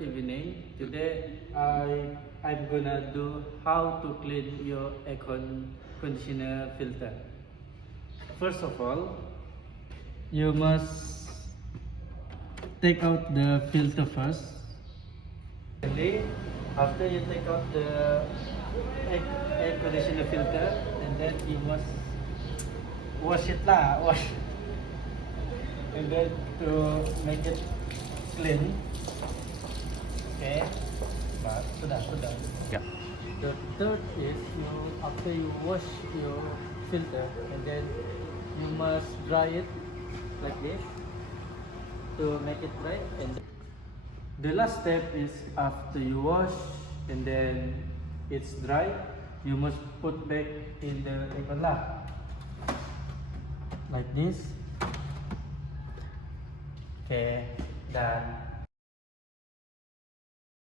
Evening. Today I'm gonna do how to clean your air conditioner filter. First of all, you must take out the filter first. Secondly, after you take out the air conditioner filter, and then you must wash it lah, wash, and then to make it clean. Okay, sudah. Yeah. The third is after you wash your filter, and then you must dry it like this to make it dry. And the last step is after you wash and then it's dry, you must put back in the aircon lah, like this. Okay, done.